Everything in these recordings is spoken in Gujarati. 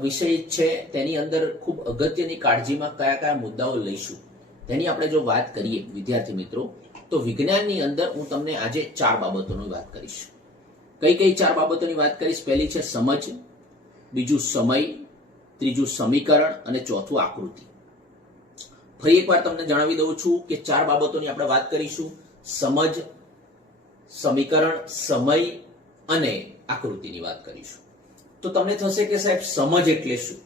વિષય છે, તેની અંદર ખૂબ અગત્યની કાળજીમાં કયા કયા મુદ્દાઓ લઈશું, તેની આપણે જો વાત કરીએ, વિદ્યાર્થી મિત્રો, તો વિજ્ઞાનની અંદર હું તમને આજે ચાર બાબતોની વાત કરીશ. કઈ કઈ ચાર બાબતોની વાત કરીશ? પહેલી છે સમજ, બીજું સમય, ત્રીજું સમીકરણ અને ચોથું આકૃતિ. ફરી એકવાર તમને જણાવી દઉં છું કે ચાર બાબતોની આપણે વાત કરીશું. સમજ, સમીકરણ, સમય અને આકૃતિની વાત કરીશું. તો તમને થશે કે સાહેબ સમજ એટલે શું?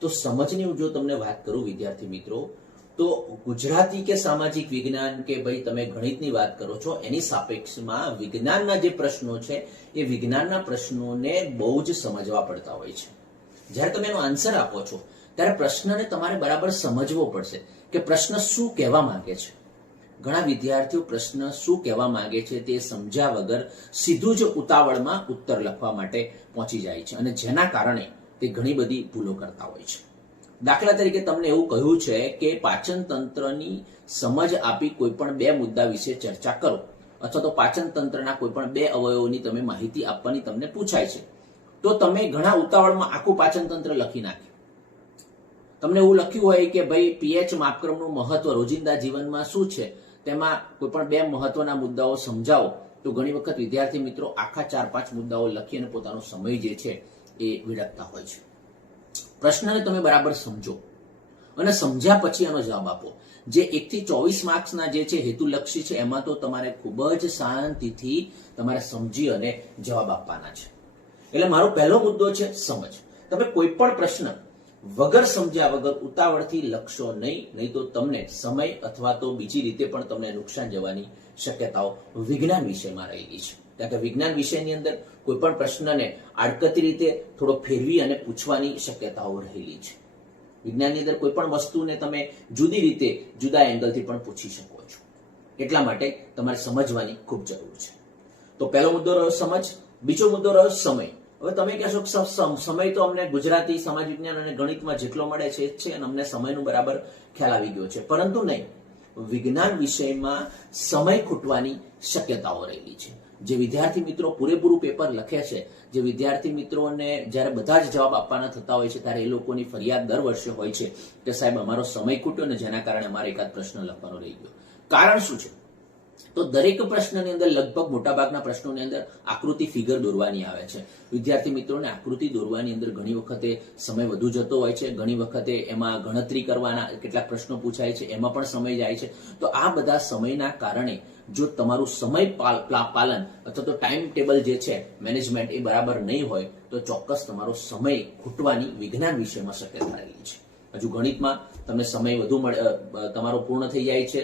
તો સમજની હું જો તમને વાત કરું વિદ્યાર્થી મિત્રો, તો ગુજરાતી કે સામાજિક વિજ્ઞાન કે ભાઈ તમે ગણિતની વાત કરો છો, એની સાપેક્ષમાં વિજ્ઞાનના જે પ્રશ્નો છે, એ વિજ્ઞાનના પ્રશ્નોને બહુ જ સમજવા પડતા હોય છે. જ્યારે તમે એનો આન્સર આપો છો, ત્યારે પ્રશ્નને તમારે બરાબર સમજવો પડશે કે પ્રશ્ન શું કહેવા માંગે છે. ઘણા વિદ્યાર્થીઓ પ્રશ્ન શું કહેવા માંગે છે તે સમજ્યા વગર સીધું જ ઉતાવળમાં ઉત્તર લખવા માટે પહોંચી જાય છે અને જેના કારણે તે ઘણી બધી ભૂલો કરતા હોય છે. દાખલા તરીકે તમને એવું કહ્યું છે કે પાચન તંત્રની સમજ આપી કોઈ પણ બે મુદ્દા વિશે ચર્ચા કરો અથવા તો પાચન તંત્રના કોઈ પણ બે અવયવોની તમે માહિતી આપવાની તમને પૂછાય છે. તો તમે ઘણા ઉતાવળમાં આખું પાચન તંત્ર લખી નાખ્યું. તમને એવું લખ્યું હોય કે ભાઈ પીએચ માપક્રમનું મહત્વ રોજિંદા જીવનમાં શું છે? તેમાં કોઈ પણ બે મહત્વના મુદ્દાઓ સમજાવો, તો ઘણી વખત વિદ્યાર્થી મિત્રો આખા ચાર પાંચ મુદ્દાઓ લખી અને પોતાનો સમય જે છે એ વિડકતા હોય છે. પ્રશ્નને તમે બરાબર સમજો અને સમજ્યા પછી એનો જવાબ આપો. જે એકથી ચોવીસ માર્ક્સના જે છે હેતુલક્ષી છે, એમાં તો તમારે ખૂબ જ શાંતિથી તમારે સમજી અને જવાબ આપવાના છે. એટલે મારો પહેલો મુદ્દો છે સમજ. તમે કોઈ પણ પ્રશ્ન વગર સમજ્યા વગર ઉતાવળથી લખશો નહીં નહીં તો તમને સમય અથવા તો બીજી રીતે પણ તમને નુકસાન જવાની શક્યતાઓ વિજ્ઞાન વિષયમાં રહેલી છે. કારણ કે વિજ્ઞાન વિષયની અંદર કોઈ પણ પ્રશ્નને આડકતી રીતે થોડો ફેરવી અને પૂછવાની શક્યતાઓ રહેલી છે. વિજ્ઞાનની અંદર કોઈ પણ વસ્તુને તમે જુદી રીતે, જુદા એંગલથી પણ પૂછી શકો છો. એટલા માટે તમારે સમજવાની ખૂબ જરૂર છે. તો પહેલો મુદ્દો રહ્યો સમજ, બીજો મુદ્દો રહ્યો સમય. હવે તમે કહેશો કે સમ- સમય તો અમને ગુજરાતી સમાજ વિજ્ઞાન અને ગણિતમાં જેટલો મળે છે, એ જ છે અને અમને સમયનું બરાબર ખ્યાલ આવી ગયો છે. પરંતુ નહીં, વિજ્ઞાન વિષયમાં સમય ખૂટવાની શક્યતાઓ રહેલી છે. જે વિદ્યાર્થી મિત્રો પૂરેપૂરું પેપર લખે છે, જે વિદ્યાર્થી મિત્રોને જ્યારે બધા જ જવાબ આપવાના થતા હોય છે, ત્યારે એ લોકોની ફરિયાદ દર વર્ષે હોય છે કે સાહેબ, અમારો સમય ખૂટ્યો ને જેના કારણે અમારે એકાદ પ્રશ્ન લખવાનો રહી ગયો. કારણ શું છે? તો દરેક પ્રશ્નની અંદર, લગભગ મોટાભાગના પ્રશ્નોની અંદર આકૃતિ ફિગર દોરવાની આવે છે. વિદ્યાર્થી મિત્રોને આકૃતિ દોરવાની અંદર ઘણી વખતે સમય વધુ જતો હોય છે. ઘણી વખતે એમાં ગણતરી કરવાના કેટલાક પ્રશ્નો પૂછાય છે. એમાં પણ સમય જાય છે. તો આ બધા સમયના કારણે જો તમારું સમય પાલન અથવા તો ટાઈમ ટેબલ જે છે મેનેજમેન્ટ એ બરાબર નહીં હોય, તો ચોક્કસ તમારો સમય ખૂટવાની વિજ્ઞાન વિષયમાં શક્યતા રહેલી છે. હજુ ગણિતમાં તમને સમય વધુ મળે તમારો પૂર્ણ થઈ જાય છે.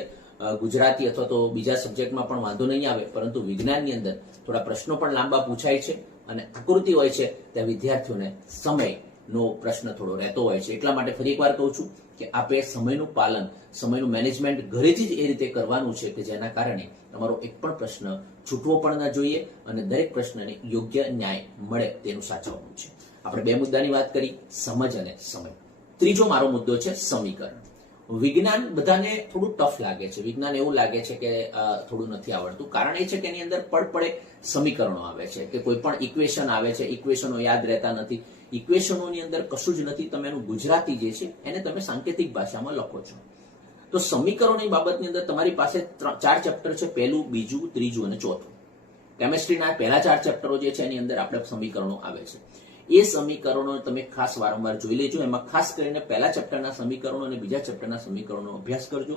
ગુજરાતી અથવા તો બીજા સબ્જેક્ટમાં પણ વાંધો નહીં આવે, પરંતુ વિજ્ઞાનની અંદર થોડા પ્રશ્નો પણ લાંબા પૂછાય છે અને આકૃતિ હોય છે ત્યાં વિદ્યાર્થીઓને સમયનો પ્રશ્ન થોડો રહેતો હોય છે. એટલા માટે ફરી એકવાર કહું છું કે આપે સમયનું પાલન, સમયનું મેનેજમેન્ટ ઘરેથી જ એ રીતે કરવાનું છે કે જેના કારણે તમારો એક પણ પ્રશ્ન છૂટવો પણ ન જોઈએ અને દરેક પ્રશ્નને યોગ્ય ન્યાય મળે તેનું સાચવવાનું છે. આપણે બે મુદ્દાની વાત કરી, સમજ અને સમય. ત્રીજો મારો મુદ્દો છે સમીકરણ. વિજ્ઞાન બધાને થોડું ટફ લાગે છે. વિજ્ઞાન એવું લાગે છે કે થોડું નથી આવડતું. કારણ એ છે કે એની અંદર પડપડે સમીકરણો આવે છે કે કોઈ પણ ઇક્વેશન આવે છે. ઇક્વેશનો યાદ રહેતા નથી. ઇક્વેશનોની અંદર કશું જ નથી. તમે એનું ગુજરાતી જે છે, એને તમે સાંકેતિક ભાષામાં લખો છો. તો સમીકરણોની બાબતની અંદર તમારી પાસે ચાર ચેપ્ટર છે. પહેલું, બીજું, ત્રીજું અને ચોથું. કેમેસ્ટ્રીના પહેલા ચાર ચેપ્ટરો જે છે, એની અંદર આપણે સમીકરણો આવે છે. એ સમીકરણો તમે ખાસ વારંવાર જોઈ લેજો. એમાં ખાસ કરીને પહેલા ચેપ્ટરના સમીકરણો અને બીજા ચેપ્ટરના સમીકરણોનો અભ્યાસ કરજો.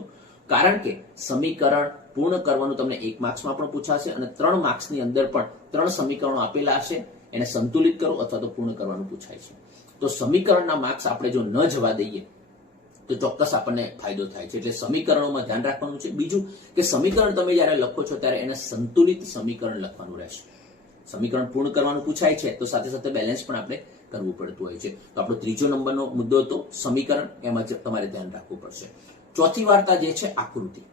કારણ કે સમીકરણ પૂર્ણ કરવાનું તમને એક માર્ક્સમાં પણ પૂછાશે અને ત્રણ માર્ક્સની અંદર પણ ત્રણ સમીકરણો આપેલા હશે. એને સંતુલિત કરો અથવા તો પૂર્ણ કરવાનું પૂછાય છે. તો સમીકરણના માર્ક્સ આપણે જો ન જવા દઈએ, તો ચોક્કસ આપણને ફાયદો થાય છે. એટલે સમીકરણોમાં ધ્યાન રાખવાનું છે. બીજું કે સમીકરણ તમે જ્યારે લખો છો, ત્યારે એને સંતુલિત સમીકરણ લખવાનું રહેશે. સમીકરણ પૂર્ણ કરવાનું પૂછાય છે, તો સાથે સાથે બેલેન્સ પણ આપણે કરવું પડતું હોય છે. તો આપણો ત્રીજો નંબરનો મુદ્દો તો સમીકરણ, એમાં તમારે ધ્યાન રાખવું પડશે. ચોથી વાર્તા જે છે, આકૃતિ.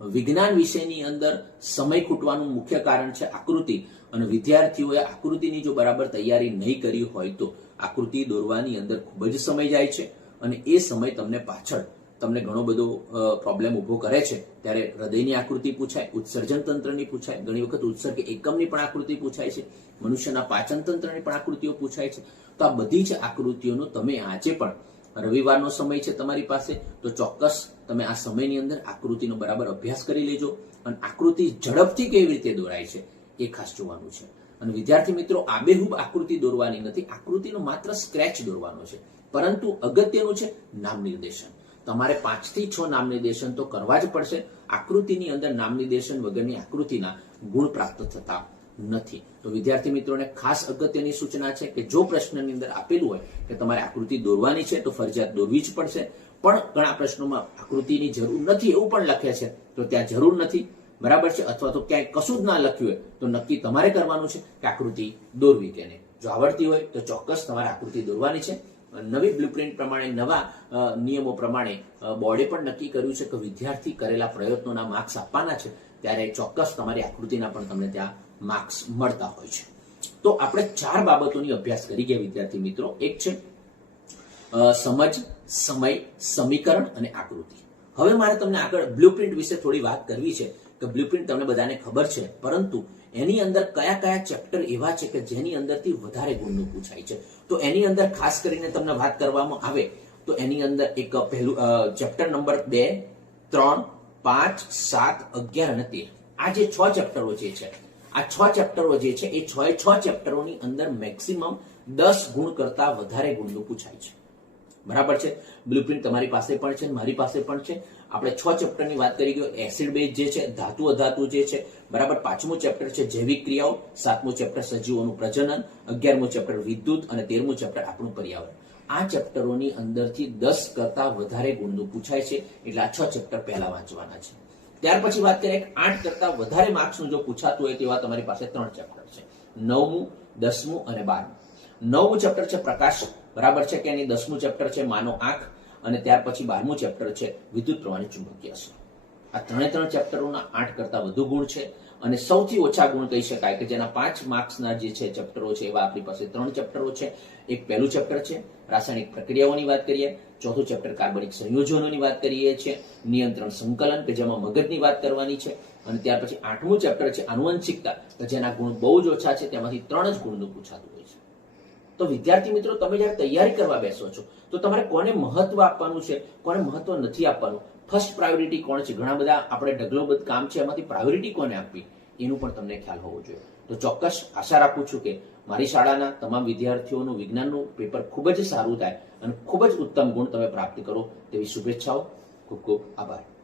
વિજ્ઞાન વિષયની અંદર સમય ખૂટવાનું મુખ્ય કારણ છે આકૃતિ, અને વિદ્યાર્થીઓએ આકૃતિની જો બરાબર તૈયારી નહીં કરી હોય તો આકૃતિ દોરવાની અંદર ખૂબ જ સમય જાય છે, અને એ સમય તમને પાછળ તમને ઘણો બધો પ્રોબ્લેમ ઊભો કરે છે. ત્યારે હૃદયની આકૃતિ પૂછાય, ઉત્સર્જન તંત્રની પૂછાય, ઘણી વખત ઉત્સર્ગ એકમની પણ આકૃતિ પૂછાય છે. મનુષ્યના પાચન તંત્રની પણ આકૃતિઓ પૂછાય છે. તો આ બધી જ આકૃતિઓનો તમે આજે પણ, રવિવારનો સમય છે તમારી પાસે, તો ચોક્કસ તમે આ સમયની અંદર આકૃતિનો બરાબર અભ્યાસ કરી લેજો. અને આકૃતિ ઝડપથી કેવી રીતે દોરાય છે, એ ખાસ જોવાનું છે. અને વિદ્યાર્થી મિત્રો આબેહૂબ આકૃતિ દોરવાની નથી, આકૃતિનો માત્ર સ્ક્રેચ દોરવાનો છે. પરંતુ અગત્યનું છે નામ નિર્દેશન. તમારે પાંચથી છ નામ નિર્દેશન તો કરવા જ પડશે. આકૃતિની અંદર નામ નિર્દેશન વગરની આકૃતિના ગુણ પ્રાપ્ત થતા નથી. તો વિદ્યાર્થી મિત્રોને ખાસ અગત્યની સૂચના છે કે જો પ્રશ્નની અંદર આપેલું હોય કે તમારે આકૃતિ દોરવાની છે, તો ફરજિયાત દોરવી જ પડશે. પણ ઘણા પ્રશ્નોમાં આકૃતિની જરૂર નથી એવું પણ લખે છે. તો ત્યાં જરૂર નથી. બરાબર છે? અથવા તો ક્યાંય કશું જ ના લખ્યું હોય, તો નક્કી તમારે કરવાનું છે કે આકૃતિ દોરવી કે નહીં. જો આવડતી હોય તો ચોક્કસ તમારે આકૃતિ દોરવાની છે. નવી બ્લુપ્રિન્ટ પ્રમાણે, નવા નિયમો પ્રમાણે બોર્ડે પણ નક્કી કર્યું છે કે વિદ્યાર્થી કરેલા પ્રયત્નોના માર્ક્સ આપવાના છે, ત્યારે ચોક્કસ તમારી આકૃતિના પણ તમને ત્યાં માર્ક્સ મળતા હોય છે. તો આપણે ચાર બાબતોની અભ્યાસ કરી ગયા વિદ્યાર્થી મિત્રો. એક છે સમજ, સમય, સમીકરણ અને આકૃતિ. હવે મારે તમને આગળ બ્લુપ્રિન્ટ વિશે થોડી વાત કરવી છે. કે બ્લુપ્રિન્ટ તમને બધાને ખબર છે. પરંતુ એની અંદર કયા કયા ચેપ્ટર એવા છે કે જેની અંદરથી વધારે ગુણનું પૂછાય છે. તો એની અંદર ખાસ કરીને તમને વાત કરવામાં આવે, તો એની અંદર એક પહેલું ચેપ્ટર નંબર બે, ત્રણ, પાંચ, સાત, અગિયાર અને તેર. આ જે છ ચેપ્ટરો જે છે, આ છ ચેપ્ટરો જે છે, એ છ છ ચેપ્ટરોની અંદર મેક્સિમમ દસ ગુણ કરતા વધારે ગુણનું પૂછાય છે. બરાબર છે? બ્લુપ્રિન્ટ તમારી પાસે પણ છે, મારી પાસે પણ છે. આપણે છ ચેપ્ટરની વાત કરી ગયો એસિડ બેઝ જે છે, ધાતુ અધાતુ જે છે, બરાબર? પાંચમું ચેપ્ટર છે, જૈવિક ક્રિયાઓ. સાતમું ચેપ્ટર સજીવોનું પ્રજનન. અગિયારમું ચેપ્ટર વિદ્યુત અને તેરમું ચેપ્ટર આપણું પર્યાવરણ. આ ચેપ્ટરોની અંદરથી દસ કરતા વધારે ગુણનું પૂછાય છે, એટલે આ છ ચેપ્ટર પહેલા વાંચવાના છે. ત્યાર પછી વાત કરીએ, આઠ કરતા વધારે માર્ક્સનું જો પૂછાતું હોય તેવા તમારી પાસે ત્રણ ચેપ્ટર છે. નવમું, દસમું અને બારમું. નવમું ચેપ્ટર છે પ્રકાશ. બરાબર છે કે એની દસમું ચેપ્ટર છે માનો આંખ. અને ત્યાર પછી બારમું ચેપ્ટર છે વિદ્યુત પ્રવાહની ચુંબકીય અસર. આ ત્રણે ત્રણ ચેપ્ટરોના આઠ કરતા વધુ ગુણ છે. અને સૌથી ઓછા ગુણ કહી શકાય કે જેના પાંચ માર્ક્સના જે છે ચેપ્ટરો છે એવા આપણી પાસે ત્રણ ચેપ્ટરો છે. એક પહેલું ચેપ્ટર છે, રાસાયણિક પ્રક્રિયાઓની વાત કરીએ. ચોથું ચેપ્ટર કાર્બનિક સંયોજનોની વાત કરીએ છીએ. નિયંત્રણ સંકલન કે જેમાં મગજની વાત કરવાની છે. અને ત્યાર પછી આઠમું ચેપ્ટર છે આનુવંશિકતા. કે જેના ગુણ બહુ જ ઓછા છે, તેમાંથી ત્રણ જ ગુણનું પૂછાતું હોય છે. તો વિદ્યાર્થી મિત્રો, તમે જ્યારે તૈયારી કરવા બેસો છો, તો તમારે કોને મહત્વ આપવાનું છે, કોને મહત્વ નથી આપવાનું? ફર્સ્ટ પ્રાયોરિટી કોણ છે? ઘણા બધા આપણે ઢગલોબદ્ધ કામ છે, એમાંથી પ્રાયોરિટી કોને આપવી? એનું પણ તમને ખ્યાલ હોવો જોઈએ. તો ચોક્કસ આશા રાખું છું કે મારી શાળાના તમામ વિદ્યાર્થીઓનું વિજ્ઞાનનું પેપર ખૂબ જ સારું થાય અને ખૂબ જ ઉત્તમ ગુણ તમે પ્રાપ્ત કરો. તેવી શુભેચ્છાઓ. ખૂબ ખૂબ આભાર.